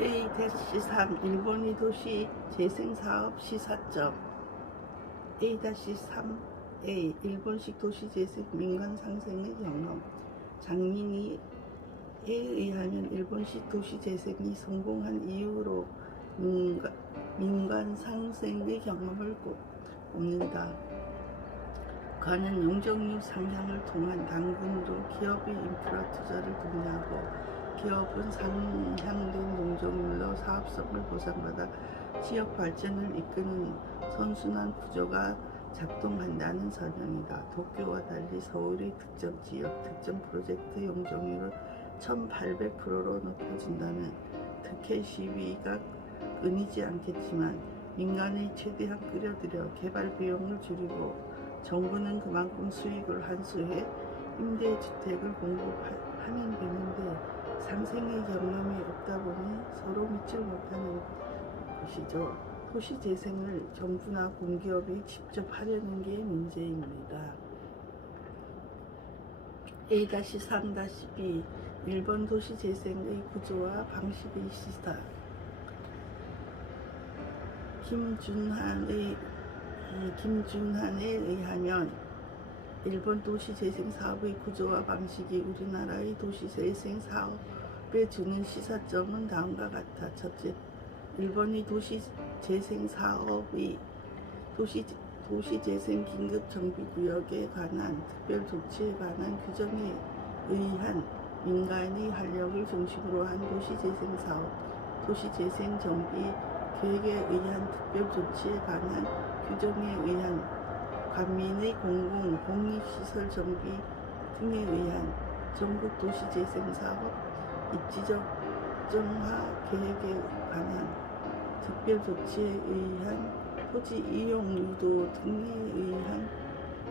A-3 일본의 도시 재생사업 시사점. A-3A 일본식 도시재생 민간 상생의 경험. 장민희에 의하면 일본식 도시재생이 성공한 이유로 민간 상생의 경험을 꼽는다. 그는 용적률 상향을 통한 당근으로 기업의 인프라 투자를 독려하고 기업은 상향된 용적률로 사업성을 보상받아 지역 발전을 이끄는 선순환 구조가 작동한다는 설명이다. 도쿄와 달리 서울의 특정 지역, 특정 프로젝트 용적률을 1800%로 높여준다면 특혜 시비가 끊이지 않겠지만 민간에 최대한 끌어들여 개발 비용을 줄이고 정부는 그만큼 수익을 환수해 임대주택을 공급하면 되는데 상생의 경험이 없다 보니 서로 믿지 못하는 것이죠. 도시재생을 정부나 공기업이 직접 하려는 게 문제입니다. A-3-B 일본 도시재생의 구조와 방식의 시사. 김준한에 의하면 일본 도시재생 사업의 구조와 방식이 우리나라의 도시재생 사업에 주는 시사점은 다음과 같아. 첫째, 일본의 도시재생 사업의 도시재생 긴급정비구역에 관한 특별 조치에 관한 규정에 의한 민간의 활력을 중심으로 한 도시재생 사업, 도시재생 정비 계획에 의한 특별 조치에 관한 규정에 의한 관민의 공익시설 정비 등에 의한 전국 도시재생사업 입지적정화 계획에 관한 특별 조치에 의한 토지 이용 유도 등에 의한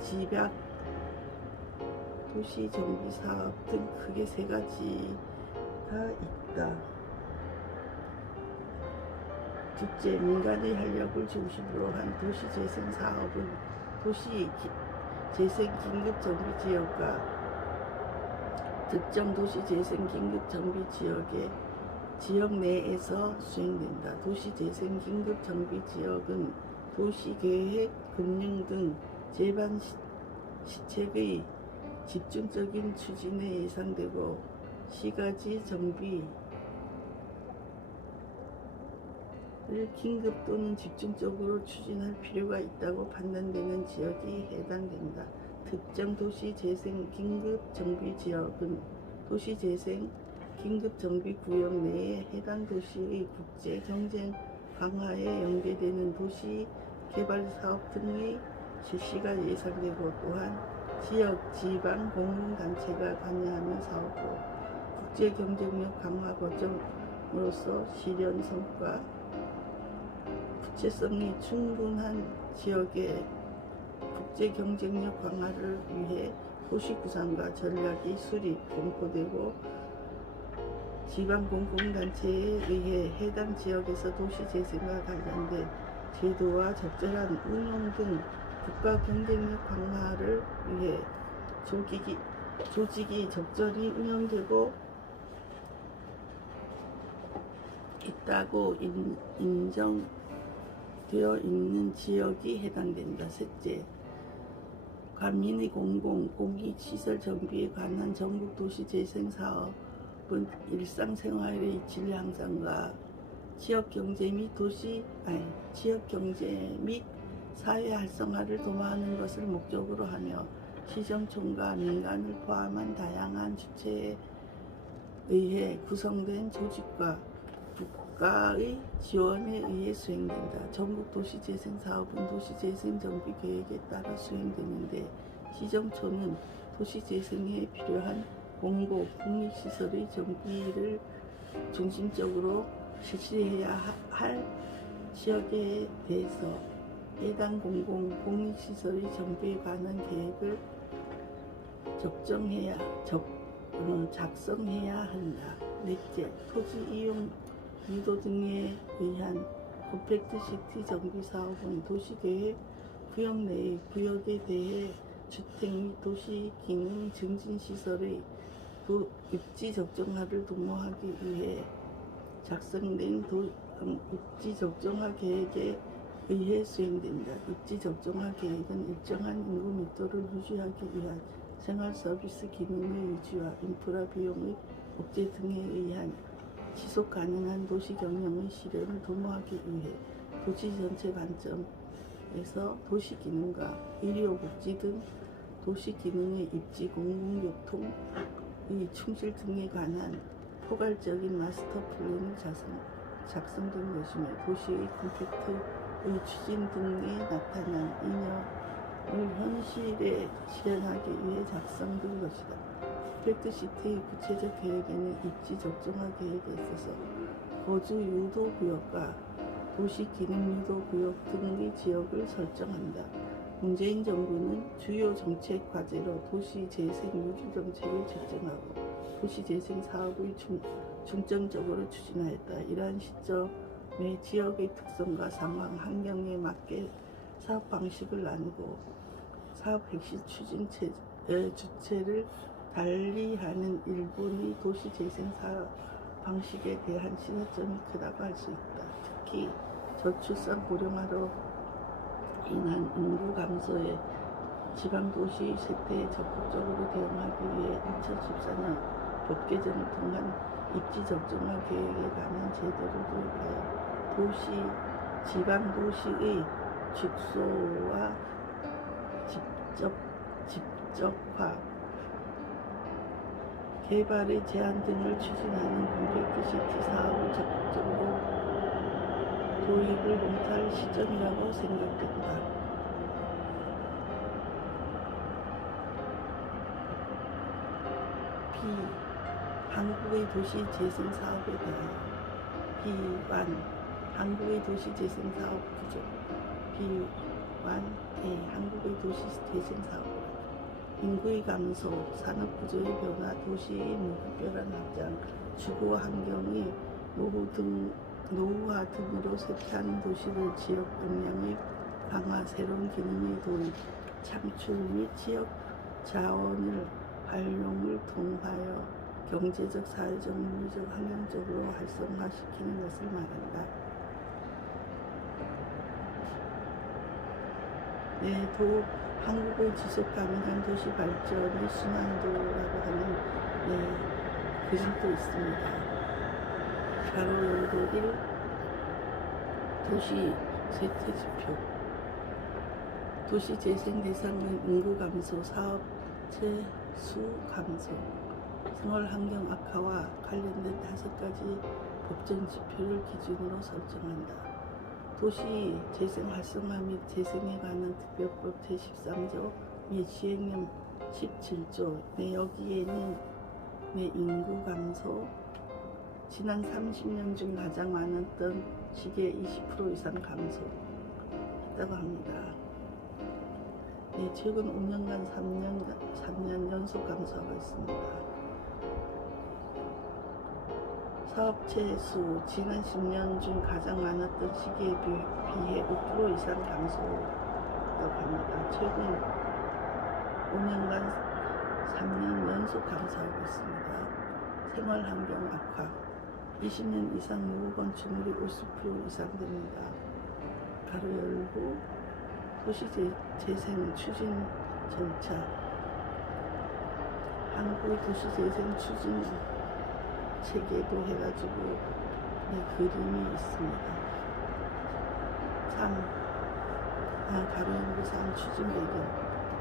집약 도시정비사업 등 크게 세 가지가 있다. 둘째, 민간의 활력을 중심으로 한 도시재생 사업은 도시재생 긴급정비지역과 특정 도시재생 긴급정비지역의 지역 내에서 수행된다. 도시재생 긴급정비지역은 도시계획, 금융 등 제반 시책의 집중적인 추진에 예상되고 시가지 정비를 긴급 또는 집중적으로 추진할 필요가 있다고 판단되는 지역이 해당된다. 특정 도시재생 긴급정비지역은 도시재생 긴급정비구역 내에 해당 도시의 국제 경쟁 강화에 연계되는 도시 개발사업 등의 실시가 예상되고 또한 지역, 지방, 공공단체가 관여하는 사업으로 국제 경쟁력 강화 과정으로서 실현 성과 구체성이 충분한 지역의 국제 경쟁력 강화를 위해 도시 구상과 전략이 수립, 공포되고 지방 공공단체에 의해 해당 지역에서 도시 재생과 관련된 제도와 적절한 운영 등 국가 경쟁력 강화를 위해 조직이 적절히 운영되고 있다고 인정되어 있는 지역이 해당된다. 셋째, 관민의 공익시설 정비에 관한 전국 도시재생 사업은 일상생활의 질 향상과 지역경제 및 사회 활성화를 도모하는 것을 목적으로 하며 시정촌과 민간을 포함한 다양한 주체에 의해 구성된 조직과 국가의 지원에 의해 수행된다. 전국 도시재생 사업은 도시재생 정비 계획에 따라 수행되는데 시정촌은 도시재생에 필요한 공익시설의 정비를 중심적으로 실시해야 할 지역에 대해서 해당 공익시설의 정비에 관한 계획을 작성해야 한다. 넷째, 토지 이용 유도 등에 의한 컴팩트시티 정비사업은 도시계획 구역 내의 구역에 대해 주택 및 도시 기능 증진시설의 입지 적정화를 도모하기 위해 작성된 육지 적정화 계획에 의해 수행된다. 육지 적정화 계획은 일정한 인구密도를 유지하기 위한 생활 서비스 기능의 유지와 인프라 비용의 억제 등에 의한 지속 가능한 도시 경영의 실현을 도모하기 위해 도시 전체 관점에서 도시 기능과 의료, 복지 등 도시 기능의 입지, 공공교통의 충실 등에 관한 포괄적인 마스터 플랜이 작성된 것이며 도시의 컴팩트의 추진 등에 나타난 이념을 현실에 실현하기 위해 작성된 것이다. 컴팩트시티의 구체적 계획에는 입지 적정화 계획에 있어서 거주 유도 구역과 도시 기능 유도 구역 등의 지역을 설정한다. 문재인 정부는 주요 정책 과제로 도시 재생 유지 정책을 집중하고 도시 재생 사업의 중점적으로 추진하였다. 이러한 시점에 지역의 특성과 상황, 환경에 맞게 사업 방식을 나누고 사업 핵심 추진 주체를 달리하는 일본의 도시 재생 사업 방식에 대한 시사점이 크다고 할 수 있다. 특히 저출산 고령화로 인한 인구 감소에 지방도시 세태에 적극적으로 대응하기 위해 2014년 법 개정을 통한 입지 적정화 계획에 관한 제도를 도입하여 지방도시의 축소와 집적화, 개발의 제한 등을 추진하는 컴팩트시티 사업을 적극적으로 도입을 검토할 시점이라고 생각된다. 한국의 도시 재생 사업에 대하여 비완 한국의 도시 재생 사업 구조 비완 한국의 도시 재생 사업 인구의 감소, 산업 구조의 변화, 도시의 무분별한 확장, 주거 환경의 노후화 등으로 쇠퇴하는 도시를 지역 역량의 강화, 새로운 기능의 도입, 창출 및 지역 자원을 활용을 통하여 경제적, 사회적, 물리적, 환경적으로 활성화시키는 것을 말한다. 한국의 지속 가능한 도시 발전의 순환도라고 하는 글도 있습니다. 바로 열고 1. 도시 쇠퇴 지표. 도시 재생 대상은 인구 감소, 사업체 수 감소, 생활 환경 악화와 관련된 5가지 법정 지표를 기준으로 설정한다. 도시 재생 활성화 및 재생에 관한 특별법 제13조 및 시행령 17조 여기에는 인구 감소, 지난 30년 중 가장 많았던 시기에 20% 이상 감소했다고 합니다. 최근 5년간 3년 연속 감소하고 있습니다. 사업체 수, 지난 10년 중 가장 많았던 시기에 비해 5% 이상 감소했다고 합니다. 최근 5년간 3년 연속 감소하고 있습니다. 생활환경 악화, 20년 이상 노후 건축물이 50% 이상 됩니다. 가로 열고 도시 재생 추진 절차, 한국의 도시 재생 추진 체계도 해가지고 그림이 있습니다. 3. 가로 열고 3. 추진 배경,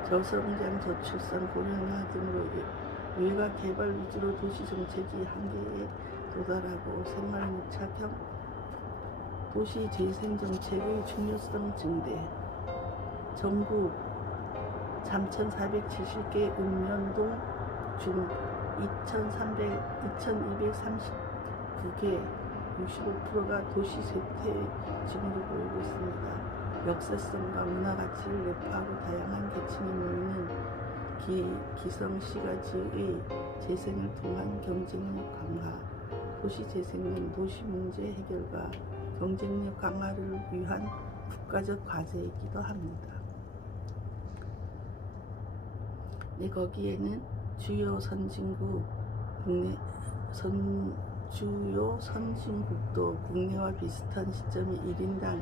저성장, 저출산, 고령화 등으로 외곽 개발 위주로 도시 정책이 한계에 도달하고 생활 밀착형 도시 재생 정책의 중요성 증대, 전국 3,470개 읍면동 중 2,239개 65%가 도시 쇠퇴 징후를 보이고 있습니다. 역사성과 문화 가치를 내포하고 다양한 계층이 모이는 기성시가지의 재생을 통한 경쟁력 강화, 도시 재생은 도시 문제 해결과 경쟁력 강화를 위한 국가적 과제이기도 합니다. 거기에는 주요 선진국, 주요 선진국도 국내와 비슷한 시점에 1인당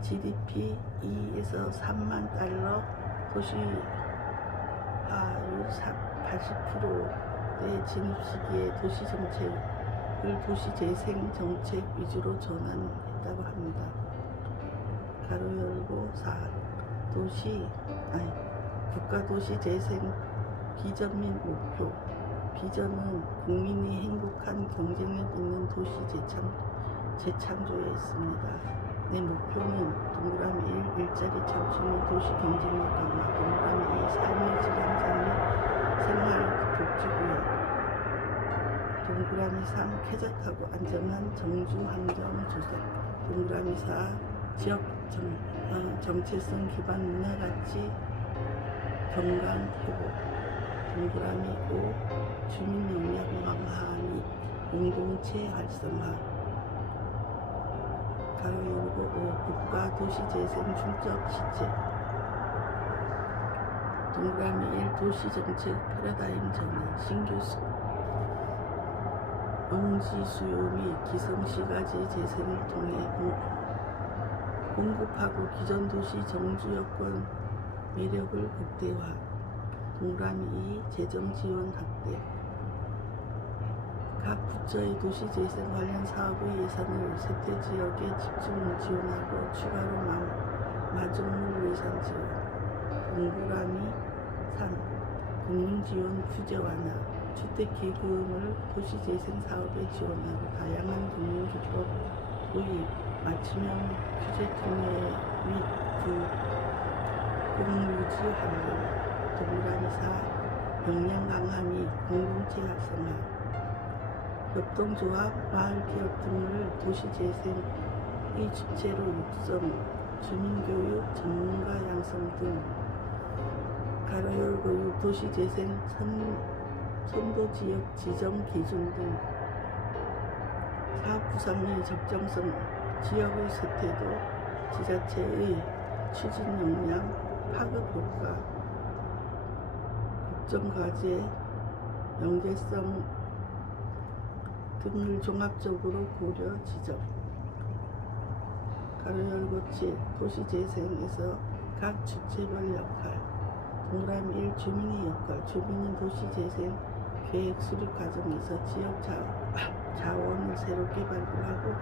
GDP 2에서 3만 달러, 도시화율 80%의 진입 시기에 도시정책을 도시재생 정책 위주로 전환했다고 합니다. 가로 열고 4. 국가도시재생 비전 및 목표. 비전은 국민이 행복한 경쟁력 있는 도시 재창조에 있습니다. 내 목표는 동그라미 1. 일자리 창출 및 도시 경쟁력 강화. 동그라미 2. 삶의 질 향상 및 생활 복지구역. 동그라미 3. 쾌적하고 안전한 정주 환경 조성. 동그라미 4. 지역 정체성 기반 문화가치 경관 회복. 동그라미 5. 주민 역량 강화 및 공동체 활성화. 가로 열고 5. 국가 도시재생 중적 시제. 동그라미 1. 도시정책 패러다임 전환. 신규 응지 수요 및 기성시가지 재생을 통해 공급하고 기존 도시 정주 여건 매력을 극대화. 동그라미 2. 재정 지원 확대. 각 부처의 도시재생 관련 사업의 예산을 세대 지역에 집중 지원하고 추가로 마중물 예산 지원. 동그라미 3. 금융지원 규제 완화. 주택기금을 도시재생 사업에 지원하고 다양한 금융기법 도입, 맞춤형 규제 통해 및 공유지 활용. 동그라미 4. 역량 강화 및 공동체 활성화. 협동조합, 마을기업 등을 도시재생의 주체로 육성, 주민교육, 전문가 양성 등. 가로 열고 6. 도시재생 선도지역 지정 기준 등. 사업 구상의 적정성, 지역의 세태도, 지자체의 추진 역량, 파급 효과, 국정과제, 연계성 등을 종합적으로 고려 지적. 가로 열고 7. 도시재생에서 각 주체별 역할. 동그라미 1. 주민의 역할. 주민은 도시재생 계획 수립 과정에서 지역 자원을 새롭게 발굴하고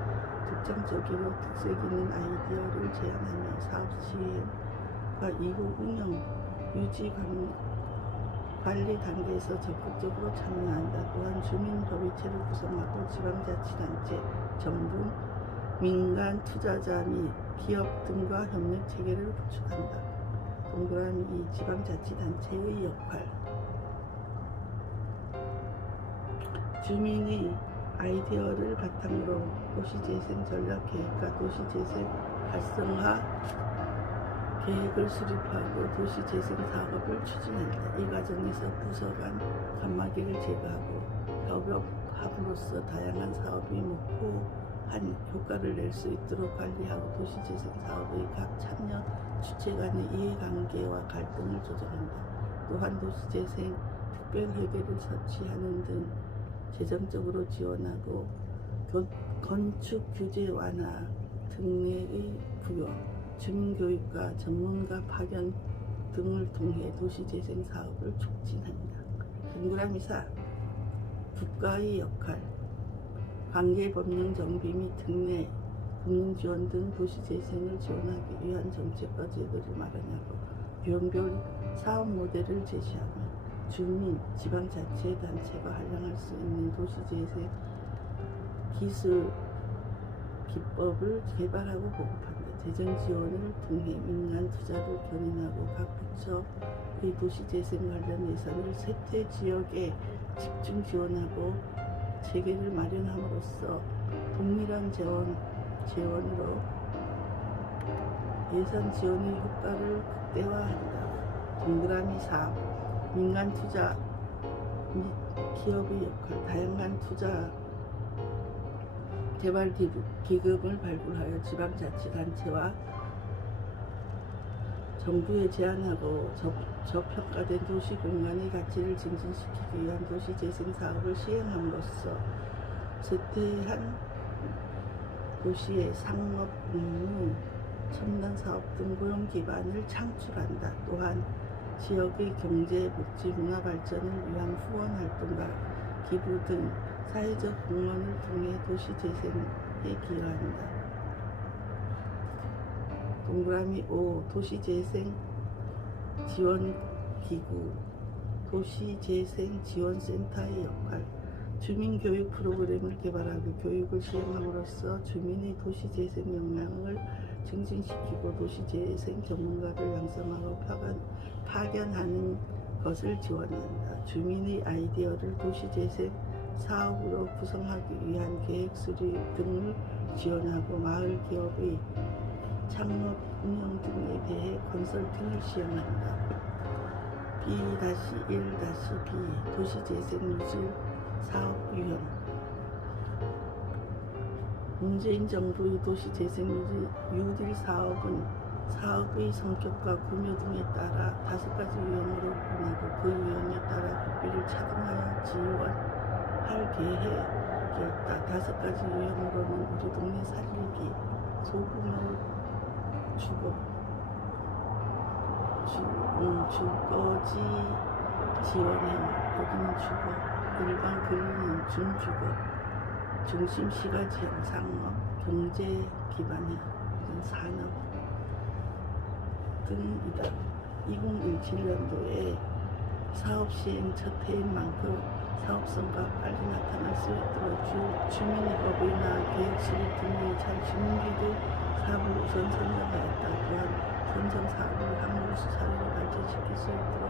특정적으로 특색 있는 아이디어를 제안하며 사업 시행과 이후 운영, 유지, 관리 단계에서 적극적으로 참여한다. 또한 주민협의체를 구성하고 지방자치단체, 정부, 민간 투자자 및 기업 등과 협력 체계를 구축한다. 동그라미 2. 지방자치단체의 역할. 주민의 아이디어를 바탕으로 도시재생 전략계획과 도시재생 활성화 계획을 수립하고 도시재생 사업을 추진한다. 이 과정에서 부서 간 간마기를 제거하고 협업함으로써 다양한 사업이 목표한 효과를 낼 수 있도록 관리하고 도시재생 사업의 각 참여 주체 간의 이해관계와 갈등을 조정한다. 또한 도시재생 특별회계를 설치하는 등 재정적으로 지원하고 건축 규제 완화 등의 부여, 주민교육과 전문가 파견 등을 통해 도시재생 사업을 촉진한다. 동그라미 4. 국가의 역할. 관계법령 정비 및 특례, 금융지원 등 도시재생을 지원하기 위한 정책과 제도를 마련하고 유형별 사업 모델을 제시하며 주민, 지방자치단체가 활용할 수 있는 도시재생 기술, 기법을 개발하고 보급한다. 재정 지원을 통해 민간 투자를 견인하고 각 부처의 도시재생 관련 예산을 세대 지역에 집중 지원하고 체계를 마련함으로써 동일한 재원으로 예산 지원의 효과를 극대화한다. 동그라미 4. 민간 투자 및 기업의 역할. 다양한 투자 개발 기금을 발굴하여 지방자치단체와 정부에 제안하고 저평가된 도시 공간의 가치를 증진시키기 위한 도시재생 사업을 시행함으로써 쇠퇴한 도시의 상업, 공무, 첨단 사업 등 고용 기반을 창출한다. 또한 지역의 경제, 복지, 문화 발전을 위한 후원 활동과 기부 등 사회적 공헌을 통해 도시 재생에 기여한다. 동그라미 5. 도시재생 지원기구 도시재생지원센터의 역할. 주민교육 프로그램을 개발하고 교육을 시행함으로써 주민의 도시재생 역량을 증진시키고 도시재생 전문가를 양성하고 파견하는 것을 지원한다. 주민의 아이디어를 도시재생 사업으로 구성하기 위한 계획 수립 등을 지원하고 마을 기업의 창업, 운영 등에 대해 컨설팅을 시행한다. B-1-B 도시재생유지 사업 유형. 문재인 정부의 도시재생유지 사업은 사업의 성격과 규모 등에 따라 5가지 유형으로 분하고 그 유형에 따라 국비를 차등하여 지원할 계획이었다. 5가지 유형으로는 우리 동네 살리기, 소규모 주거지 지원형, 여기는 주거, 일반 근린형, 중주거, 중심시가지형, 상업, 경제 기반형, 산업 등이다. 2017년도에 사업 시행 첫 해인 만큼 사업성과 빨리 나타날 수 있도록 주민법이나 계획 수립 등의 잘 준비된 사업을 우선 선정하였다. 또한 선정 사업을 항로수 사회로 발전시킬 수 있도록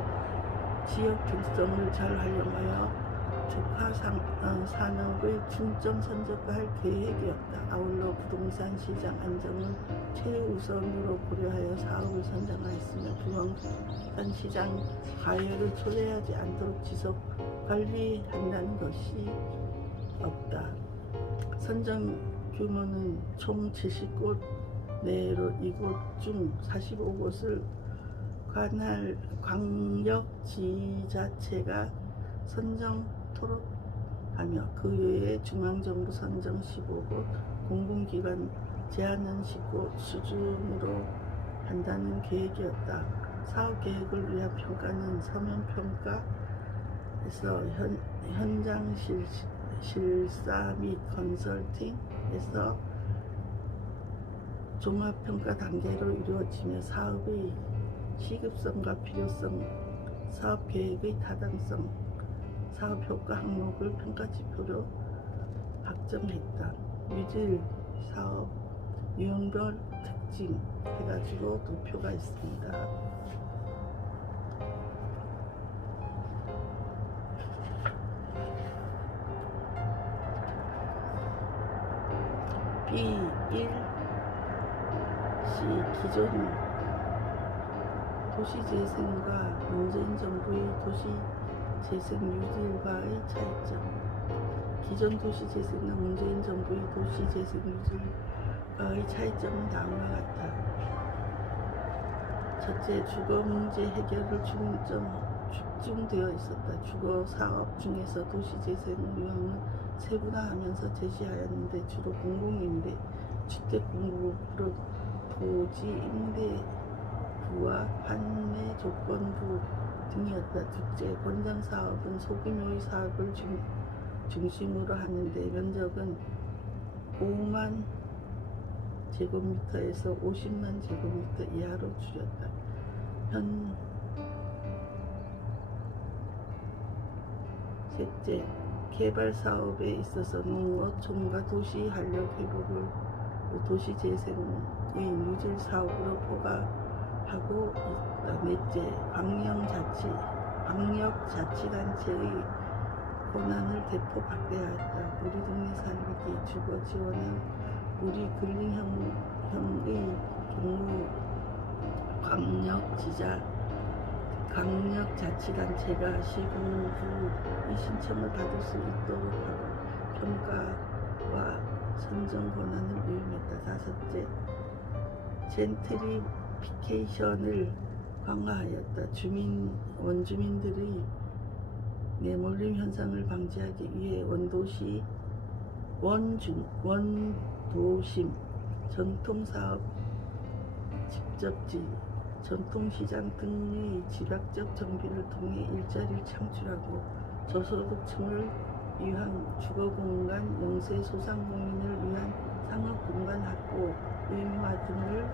지역 특성을 잘 활용하여 특화 산업의 중점 선적화할 계획이었다. 아울러 부동산 시장 안정을 최우선으로 고려하여 사업을 선정하였으며 부동산 시장 과열을 초래하지 않도록 지속 관리한다는 것이 없다. 선정 규모는 총 70곳 내로 이곳 중 45곳을 관할 광역지자체가 선정토록 하며 그 외에 중앙정부 선정 15곳, 공공기관 제한은 10곳 수준으로 한다는 계획이었다. 사업계획을 위한 평가는 서면평가에서 현장 실사 및 컨설팅에서 종합평가 단계로 이루어지며 사업의 시급성과 필요성, 사업계획의 타당성, 사업효과 항목을 평가지표로 확정했다. 유질 사업 유형별 특징 해가지고 도표가 있습니다. B1 기존 도시재생과 문재인 정부의 도시재생유지과의 차이점. 기존 도시재생과 문재인 정부의 도시재생유지과의 차이점은 다음과 같다. 첫째, 주거 문제 해결을 집중되어 있었다. 주거 사업 중에서 도시재생 유형을 세분화하면서 제시하였는데 주로 공공임대, 주택공급, 토지 임대부와 판매 조건부 등이었다. 둘째, 권장 사업은 소규모의 사업을 중심으로 하는데 면적은 5만 제곱미터에서 50만 제곱미터 이하로 줄였다. 셋째, 개발 사업에 있어서 농어촌과 도시 활력 회복을 도시재생의 유질 사업으로 포괄하고 있다. 넷째, 광역자치단체의 권한을 대폭 확대하였다. 우리 동네 살리기, 주거 지원형, 우리 근린형의 경우 광역자치단체가 시군구의 신청을 받을 수 있도록 하고 평가와 선정 권한을 위임했다. 다섯째, 젠트리피케이션을 강화하였다. 원주민들의 내몰림 현상을 방지하기 위해 원도시 원도심, 전통사업, 직접지, 전통시장 등의 지각적 정비를 통해 일자리를 창출하고 저소득층을 위한 주거공간, 영세소상공인을 위한 상업공간 확보, 의무화 등의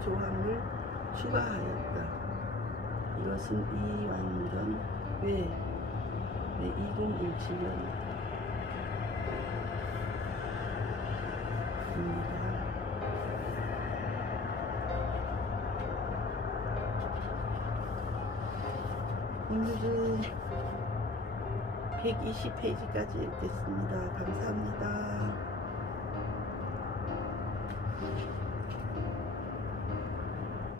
조항을 추가하였다. 이것은 이완경 왜 2017년입니다. 오늘은 120페이지까지 읽겠습니다. 감사합니다.